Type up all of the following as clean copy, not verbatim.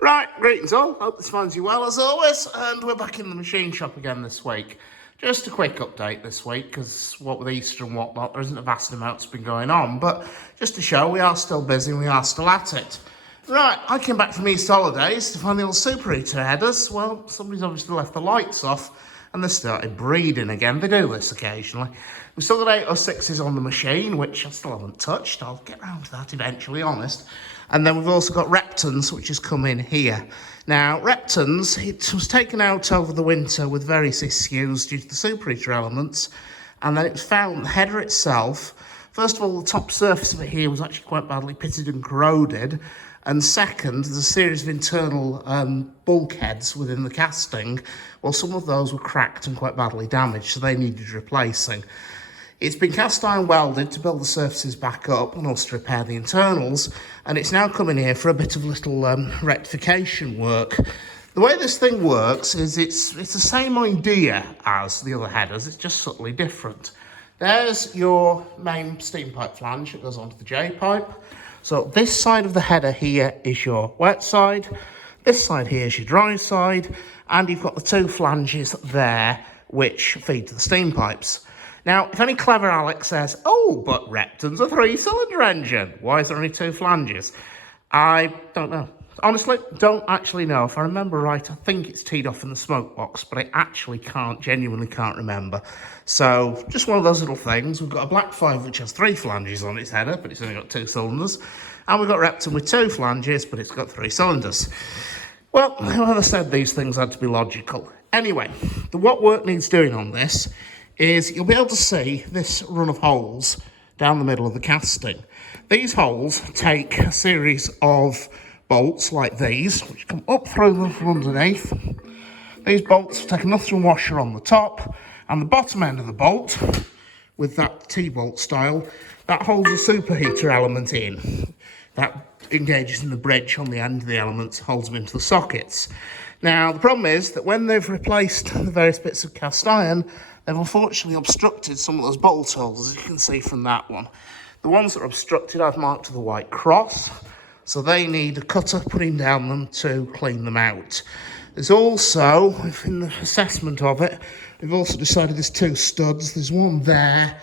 Right, greetings all. Hope this finds you well as always, and we're back in the machine shop again this week. Just a quick update this week, because what with Easter and whatnot, there isn't a vast amount that's been going on, but just to show we are still busy and we are still at it. Right, I came back from Easter holidays to find the old superheater headers. Well, somebody's obviously left the lights off and they started breeding again. They do this occasionally. We've still got 806s on the machine, which I still haven't touched. I'll get round to that eventually, honest. And then we've also got Reptons, which has come in here. Now, Reptons, it was taken out over the winter with various issues due to the superheater elements. And then it was found the header itself, first of all, the top surface of it here was actually quite badly pitted and corroded. And second, there's a series of internal bulkheads within the casting. Well, some of those were cracked and quite badly damaged, so they needed replacing. It's been cast iron welded to build the surfaces back up and also to repair the internals, and it's now coming here for a bit of little rectification work. The way this thing works is it's the same idea as the other headers, it's just subtly different. There's your main steam pipe flange that goes onto the J-pipe. So this side of the header here is your wet side, this side here is your dry side, and you've got the two flanges there which feed to the steam pipes. Now, if any clever Alex says, oh, but Repton's a 3-cylinder engine, why is there only two flanges? I don't know. Honestly, don't actually know. If I remember right, I think it's teed off in the smoke box, but I actually genuinely can't remember. So, just one of those little things. We've got a Black 5 which has 3 flanges on its header, but it's only got 2 cylinders. And we've got Repton with 2 flanges, but it's got 3 cylinders. Well, whoever said these things had to be logical. Anyway, what work needs doing on this is you'll be able to see this run of holes down the middle of the casting. These holes take a series of bolts like these, which come up through them from underneath. These bolts take a nothing washer on the top, and the bottom end of the bolt, with that T-bolt style, that holds a superheater element in. That engages in the bridge on the end of the elements, holds them into the sockets. Now, the problem is that when they've replaced the various bits of cast iron, they've unfortunately obstructed some of those bolt holes, as you can see from that one. The ones that are obstructed, I've marked with a white cross. So they need a cutter putting down them to clean them out. There's also, in the assessment of it, we've also decided there's 2 studs. There's one there,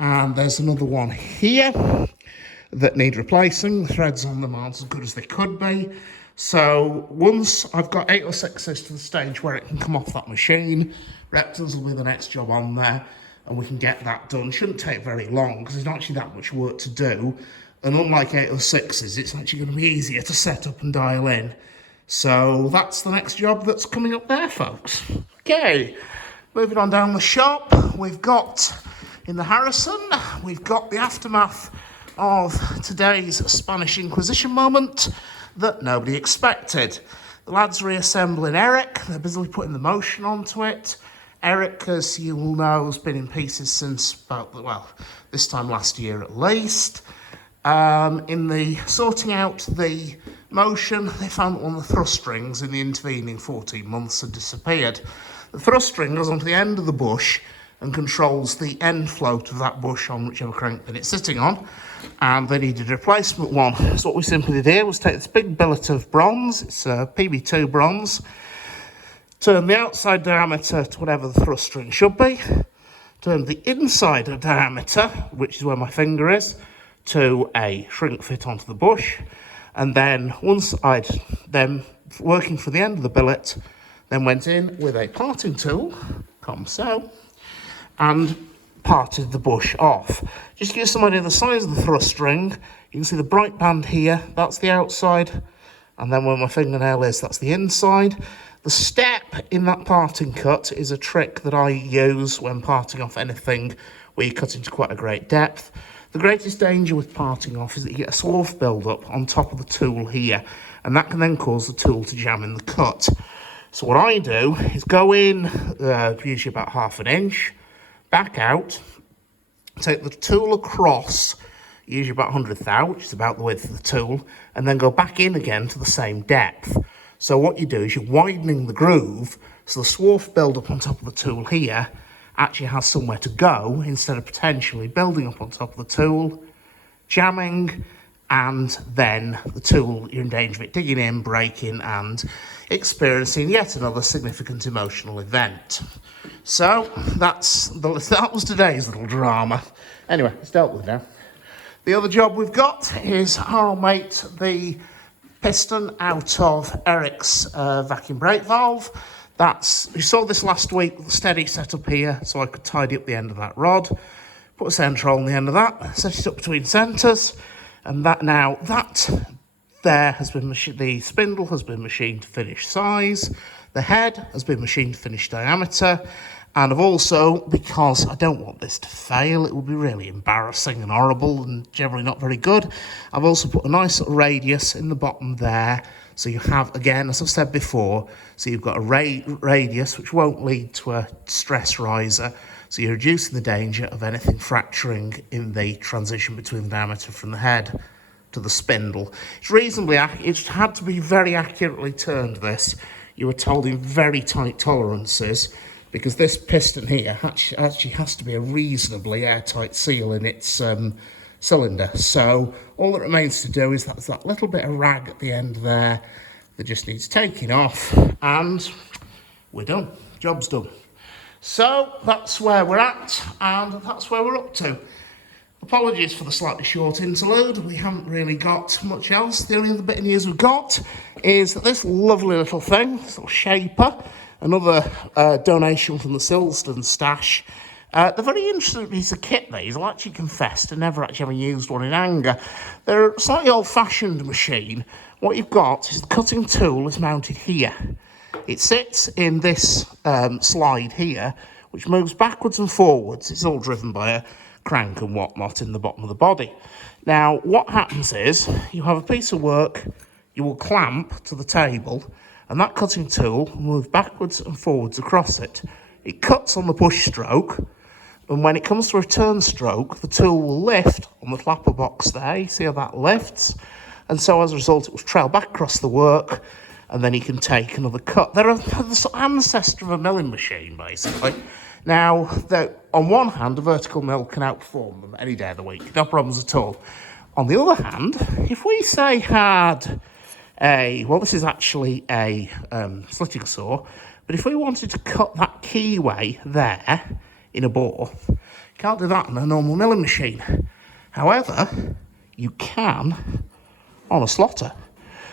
and there's another one here that need replacing. The threads on them aren't as good as they could be. So once I've got 806s to the stage where it can come off that machine, Reptons will be the next job on there, and we can get that done. Shouldn't take very long, because there's not actually that much work to do. And unlike 806s, it's actually going to be easier to set up and dial in. So that's the next job that's coming up there, folks. Okay, moving on down the shop, we've got, in the Harrison, we've got the aftermath of today's Spanish Inquisition moment that nobody expected. The lads reassembling Eric, they're busily putting the motion onto it. Eric, as you will know, has been in pieces since about, well, this time last year at least. In the sorting out the motion, they found that one of the thrust rings in the intervening 14 months had disappeared. The thrust ring goes onto the end of the bush and controls the end float of that bush on whichever crank that it's sitting on, and they needed a replacement one. So what we simply did here was take this big billet of bronze, it's a PB2 bronze, turn the outside diameter to whatever the thrust ring should be, turn the inside diameter, which is where my finger is, to a shrink fit onto the bush, and then once I'd then working for the end of the billet, then went in with a parting tool, comme so, and parted the bush off. Just to give you some idea of the size of the thrust ring, you can see the bright band here, that's the outside, and then where my fingernail is, that's the inside. The step in that parting cut is a trick that I use when parting off anything where you cut into quite a great depth. The greatest danger with parting off is that you get a swarf build-up on top of the tool here, and that can then cause the tool to jam in the cut. So what I do is go in, usually about ½ an inch, back out, take the tool across, usually about 100th thou, which is about the width of the tool, and then go back in again to the same depth. So what you do is you're widening the groove, so the swarf build-up on top of the tool here actually has somewhere to go, instead of potentially building up on top of the tool, jamming, and then the tool, you're in danger of it digging in, breaking, and experiencing yet another significant emotional event. So that was today's little drama. Anyway, it's dealt with now. The other job we've got is I'll make the piston out of Eric's vacuum brake valve. We saw this last week with the steady setup here, so I could tidy up the end of that rod, put a centre hole on the end of that, set it up between centres, and that there has been the spindle has been machined to finish size, the head has been machined to finish diameter, and I've also, because I don't want this to fail, it would be really embarrassing and horrible and generally not very good, I've also put a nice little radius in the bottom there. So you have, again, as I've said before, so you've got a radius which won't lead to a stress riser. So you're reducing the danger of anything fracturing in the transition between the diameter from the head to the spindle. It's had to be very accurately turned, this. You were told in very tight tolerances, because this piston here actually has to be a reasonably airtight seal in its cylinder. So all that remains to do is that little bit of rag at the end there that just needs taking off, and we're done. Job's done. So that's where we're at, and that's where we're up to. Apologies for the slightly short interlude. We haven't really got much else. The only other bit of news we've got is that this lovely little thing, this little shaper, another donation from the Silsden stash. They're very interesting piece of kit, these. I'll actually confess to never actually having used one in anger. They're a slightly old-fashioned machine. What you've got is the cutting tool is mounted here. It sits in this slide here, which moves backwards and forwards. It's all driven by a crank and whatnot in the bottom of the body. Now, what happens is, you have a piece of work you will clamp to the table, and that cutting tool will move backwards and forwards across it. It cuts on the push stroke, and when it comes to a return stroke, the tool will lift on the clapper box there. You see how that lifts? And so as a result, it will trail back across the work, and then you can take another cut. They're the ancestor of a milling machine, basically. Now, on one hand, a vertical mill can outperform them any day of the week, no problems at all. On the other hand, if we say had this is actually a slitting saw, but if we wanted to cut that keyway there in a bore, you can't do that on a normal milling machine. However, you can on a slotter.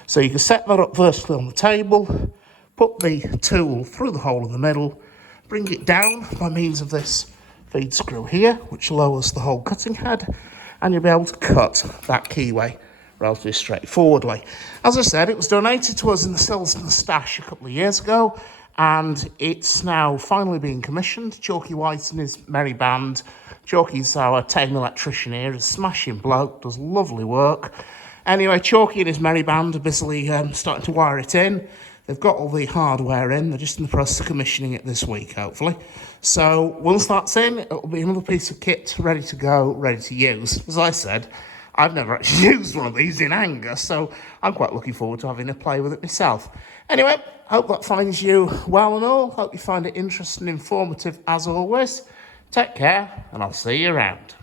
So you can set that up vertically on the table, put the tool through the hole in the middle, bring it down by means of this feed screw here, which lowers the whole cutting head, and you'll be able to cut that keyway relatively straightforwardly. As I said, it was donated to us in the Silsden stash a couple of years ago, and it's now finally being commissioned. Chalky White and his merry band. Chalky's our tame electrician here, a smashing bloke, does lovely work. Anyway, Chalky and his merry band are busily starting to wire it in. They've got all the hardware in. They're just in the process of commissioning it this week, hopefully. So once that's in, it'll be another piece of kit ready to go, ready to use. As I said, I've never actually used one of these in anger, so I'm quite looking forward to having a play with it myself. Anyway, hope that finds you well and all. Hope you find it interesting and informative as always. Take care, and I'll see you around.